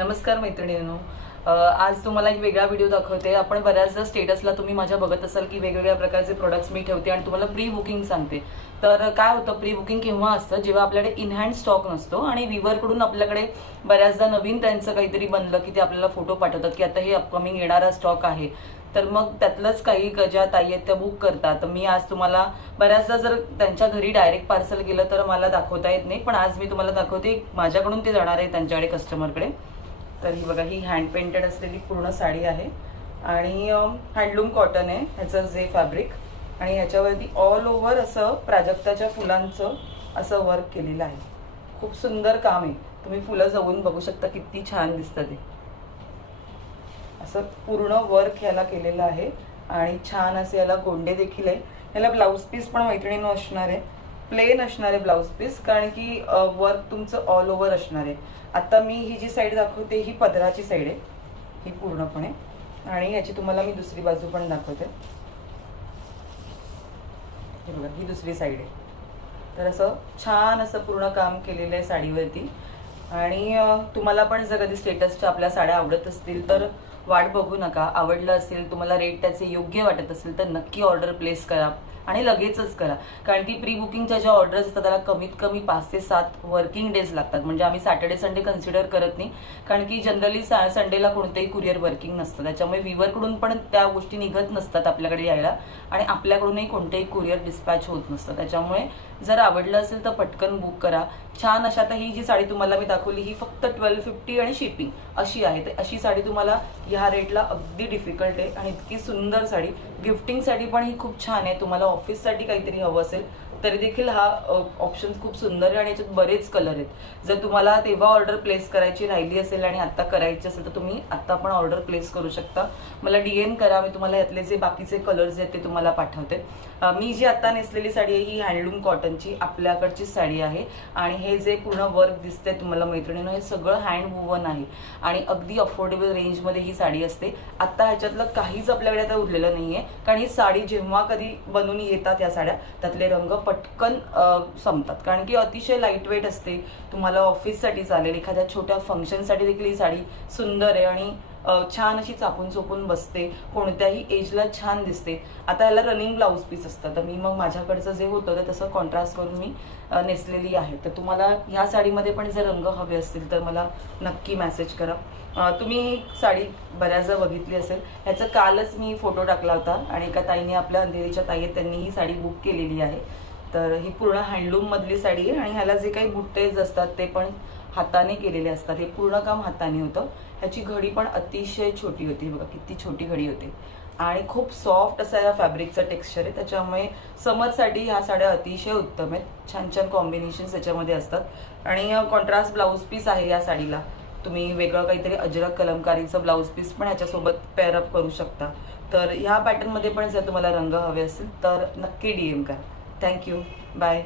नमस्कार मैत्रिणींनो, आज तुम्हाला एक वेगळा व्हिडिओ दाखवते। आपण बऱ्याचदा स्टेटसला तुम्ही माझ्या बघत असाल की वेगवेगळ्या प्रकारचे प्रोडक्ट्स मी ठेवते आणि तुम्हाला प्री बुकिंग सांगते। तर काय होतं, प्री बुकिंग केव्हा असतं, जेव्हा आपल्याकडे इन हँड स्टॉक नसतो आणि व्ह्यूअरकडून आपल्याकडे बऱ्याचदा नवीन त्यांचं काहीतरी बनलं की ते आपल्याला फोटो पाठवतात की आता हे अपकमिंग येणारा स्टॉक आहे। तर मग त्यातलंच काही ज्या ताई आहेत त्या बुक करतात। तर मी आज तुम्हाला बऱ्याचदा जर त्यांच्या घरी डायरेक्ट पार्सल गेलं तर मला दाखवता येत नाही, पण आज मी तुम्हाला दाखवते माझ्याकडून ते जाणार आहे त्यांच्याकडे कस्टमरकडे। तर ही बघा, ही हँड पेंटेड असलेली पूर्ण साडी आहे आणि हँडलूम कॉटन आहे ह्याचं जे फॅब्रिक, आणि ह्याच्यावरती ऑल ओव्हर असं प्राजक्ताच्या फुलांचं असं वर्क केलेलं आहे। खूप सुंदर काम आहे, तुम्ही फुलं जवळून बघू शकता किती छान दिसतं ते। असं पूर्ण वर्क ह्याला केलेलं आहे आणि छान असे याला गोंडे देखील आहे। ह्याला ब्लाऊज पीस पण मैत्रिणींनो असणार आहे, प्लेन असणार आहे ब्लाऊज पीस, कारण की वर्क तुमचं ऑल ओव्हर असणार आहे। आता मी ही जी साईड दाखवते ही पदराची साईड आहे ही पूर्णपणे, आणि याची तुम्हाला मी दुसरी बाजू पण दाखवते। हे बघा, ही दुसरी साईड आहे। तर असं छान असं पूर्ण काम केलेलं आहे साडीवरती। आणि तुम्हाला पण जर कधी स्टेटसच्या आपल्या साड्या आवडत असतील तर वाट बघू नका। आवडलं असेल, तुम्हाला रेट त्याचे योग्य वाटत असेल तर नक्की ऑर्डर प्लेस करा आणि लगेचच करा, कारण की प्री बुकिंगच्या ज्या ऑर्डर्स असतात त्याला कमीत कमी 5 ते 7 वर्किंग डेज लागतात। म्हणजे आम्ही सॅटर्डे संडे कन्सिडर करत नाही, कारण की जनरली संडेला कोणतेही कुरिअर वर्किंग नसतं, त्याच्यामुळे व्ह्यूअरकडून पण त्या गोष्टी निघत नसतात आपल्याकडे यायला, आणि आपल्याकडूनही कोणतेही कुरिअर डिस्पॅच होत नसतं। त्याच्यामुळे जर आवडलं असेल तर पटकन बुक करा। छान अशा, आता ही जी साडी तुम्हाला मी दाखवली ही फक्त 1250 आणि शिपिंग अशी आहे। तर अशी साडी तुम्हाला ह्या रेटला अगदी डिफिकल्ट आहे, आणि इतकी सुंदर साडी गिफ्टिंगसाठी पण ही खूप छान आहे। तुम्हाला ऑफिससाठी काहीतरी हवं असेल तरी देखील हा ऑप्शन खूप सुंदर आहे, आणि याच्यात बरेच कलर आहेत। जर तुम्हाला तेव्हा ऑर्डर प्लेस करायची राहिली असेल आणि आता करायची असेल तर तुम्ही आता पण ऑर्डर प्लेस करू शकता। मला DM करा, मी तुम्हाला यातले जे बाकीचे कलर्स आहेत ते तुम्हाला पाठवते। मी जी आता नेसलेली साडी आहे ही हँडलूम कॉटनची आपल्याकडची साडी आहे, आणि हे जे पूर्ण वर्क दिसते तुम्हाला मैत्रिणींनो, हे सगळं हँड वुवन आहे आणि अगदी अफोर्डेबल रेंजमध्ये ही साडी असते। आता ह्याच्यातलं काहीच आपल्याकडे आता उरलेलं नाहीये, कारण ही साडी जेव्हा कधी बनवून येतात या साड्या त्यातले रंग पटकन संपतात, कारण की अतिशय लाईट वेट असते। तुम्हाला ऑफिससाठी चालेल, एखाद्या छोट्या फंक्शनसाठी देखील ही साडी सुंदर आहे आणि छान अशी चापून चोपून बसते, कोणत्याही एजला छान दिसते। आता याला रनिंग ब्लाऊज पीस असतं, तर मी मग माझ्याकडचं जे होतं ते तसं कॉन्ट्रास्ट करून मी नेसलेली आहे। तर तुम्हाला ह्या साडीमध्ये पण जर रंग हवे असतील तर मला नक्की मेसेज करा। तुम्ही ही साडी बऱ्याचदा बघितली असेल, ह्याचं कालच मी फोटो टाकला होता, आणि एका ताईने, आपल्या अंधेरीच्या ताई आहेत, त्यांनी ही साडी बुक केलेली आहे। तर ही पूर्ण हँडलूम मधली साडी आहे, आणि ह्याला जे काही बुट्टेज असतात ते पण हाताने केलेले असतात। हे पूर्ण काम हाताने होतं। ह्याची घडी पण अतिशय छोटी होती, बघा किती छोटी घडी होते, आणि खूप सॉफ्ट असा या फॅब्रिकचा टेक्स्चर आहे। त्याच्यामुळे समरसाठी ह्या साड्या अतिशय उत्तम आहेत। छान छान कॉम्बिनेशन्स याच्यामध्ये असतात, आणि कॉन्ट्रास्ट ब्लाऊज पीस आहे या साडीला। तुम्ही वेगळं काहीतरी अजरक कलमकारीचं ब्लाऊज पीस पण ह्याच्यासोबत पेअरअप करू शकता। तर ह्या पॅटर्नमध्ये पण जर तुम्हाला रंग हवे असतील तर नक्की DM करा। Thank you, bye.